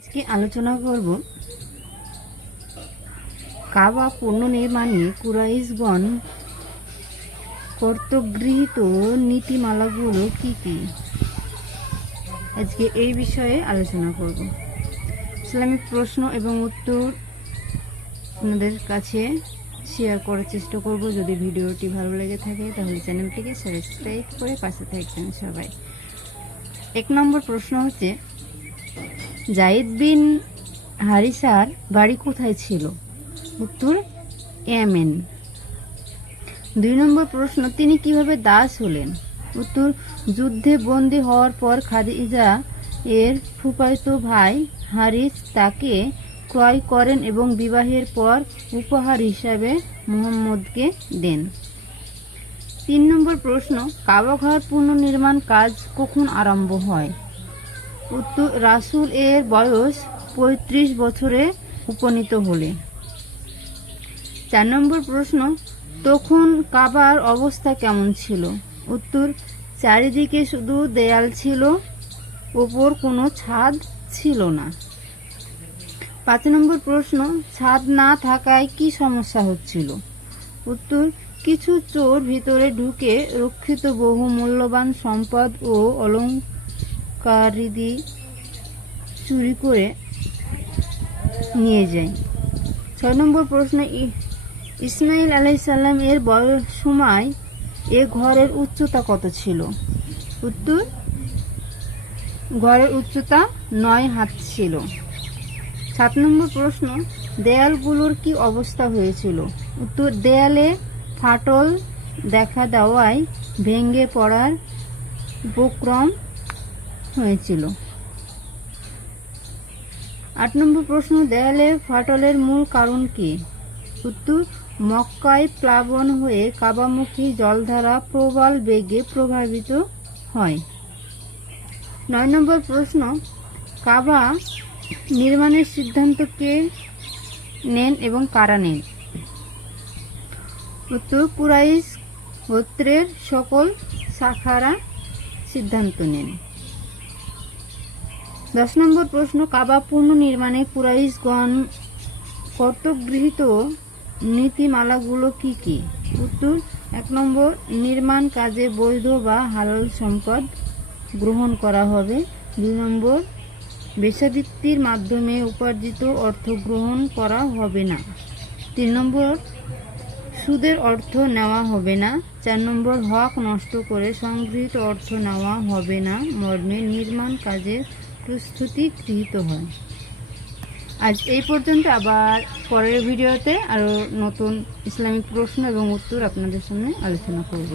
আজকে আলোচনা করব কাবা পুনর্নির্মাণে কুরাইশগণ কর্তগৃহীত নীতিমালাগুলো কি কি? আজকে এই বিষয়ে আলোচনা করব। ইসলামিক প্রশ্ন এবং উত্তর আপনাদের কাছে শেয়ার করার চেষ্টা করব। যদি ভিডিওটি ভালো লেগে থাকে, তাহলে চ্যানেলটিকে সাবস্ক্রাইব করে পাশে থাকবেন সবাই। এক নম্বর প্রশ্ন হচ্ছে জাইদ বিন হারিসার বাড়ি কোথায় ছিল? উত্তর, ইয়ামেন। দুই নম্বর প্রশ্ন, তিনি কীভাবে দাস হলেন? উত্তর, যুদ্ধে বন্দী হওয়ার পর খাদিজা এর ফুপায়িত ভাই হারিস তাকে ক্রয় করেন এবং বিবাহের পর উপহার হিসাবে মোহাম্মদকে দেন। তিন নম্বর প্রশ্ন কাবাঘর পুনর্নির্মাণ কাজ কখন আরম্ভ হয়? রাসুল এর বয়স পঁয়ত্রিশ বছরে উপনীত হলে। চার নম্বর প্রশ্ন, তখন কাবার অবস্থা কেমন ছিল? উত্তর, চারিদিকে শুধু দেয়াল ছিল, ওপর কোনো ছাদ ছিল না। পাঁচ নম্বর প্রশ্ন, ছাদ না থাকায় কি সমস্যা হচ্ছিল? উত্তর, কিছু চোর ভিতরে ঢুকে রক্ষিত বহু মূল্যবান সম্পদ ও অলঙ্কারিদি চুরি করে নিয়ে যায়। ছয় নম্বর প্রশ্ন ইসমাইল আলাইসাল্লাম এর বয়স সময় এ ঘরের উচ্চতা কত ছিল? উত্তর, ঘরের উচ্চতা নয় হাত ছিল। সাত নম্বর প্রশ্ন, দেয়ালগুলোর কি অবস্থা হয়েছিল? উত্তর, দেয়ালে ফাটল দেখা দেওয়ায় ভেঙে পড়ার উপক্রম হয়েছিল। আট নম্বর প্রশ্ন, দেয়ালে ফাটলের মূল কারণ কি? উত্তর, মক্কায় প্লাবন হয়ে কাবামুখী জলধারা প্রবল বেগে প্রভাবিত হয়। নয় নম্বর প্রশ্ন, কাবা নির্মাণের সিদ্ধান্ত কে নেন এবং কারা নেন? উত্তর, কুরাইশ গোত্রের সকল শাখারা সিদ্ধান্ত নেন। দশ নম্বর প্রশ্ন কাবা পুনর্নির্মাণে কুরাইশগণ কর্তগৃহীত নীতিমালাগুলো কি কি? উত্তর, এক নম্বর, নির্মাণ কাজে বৈধ বা হালাল সম্পদ গ্রহণ করা হবে। দুই নম্বর বেসাবৃত্তির মাধ্যমে উপার্জিত অর্থ গ্রহণ করা হবে না। তিন নম্বর, সুদের অর্থ নেওয়া হবে না। চার নম্বর, হক নষ্ট করে সংগৃহীত অর্থ নেওয়া হবে না। মর্মে নির্মাণ কাজের প্রস্তুতি গৃহীত হয়। আজ এই পর্যন্ত, আবার পরের ভিডিওতে আরও নতুন ইসলামিক প্রশ্ন এবং উত্তর আপনাদের সামনে আলোচনা করব।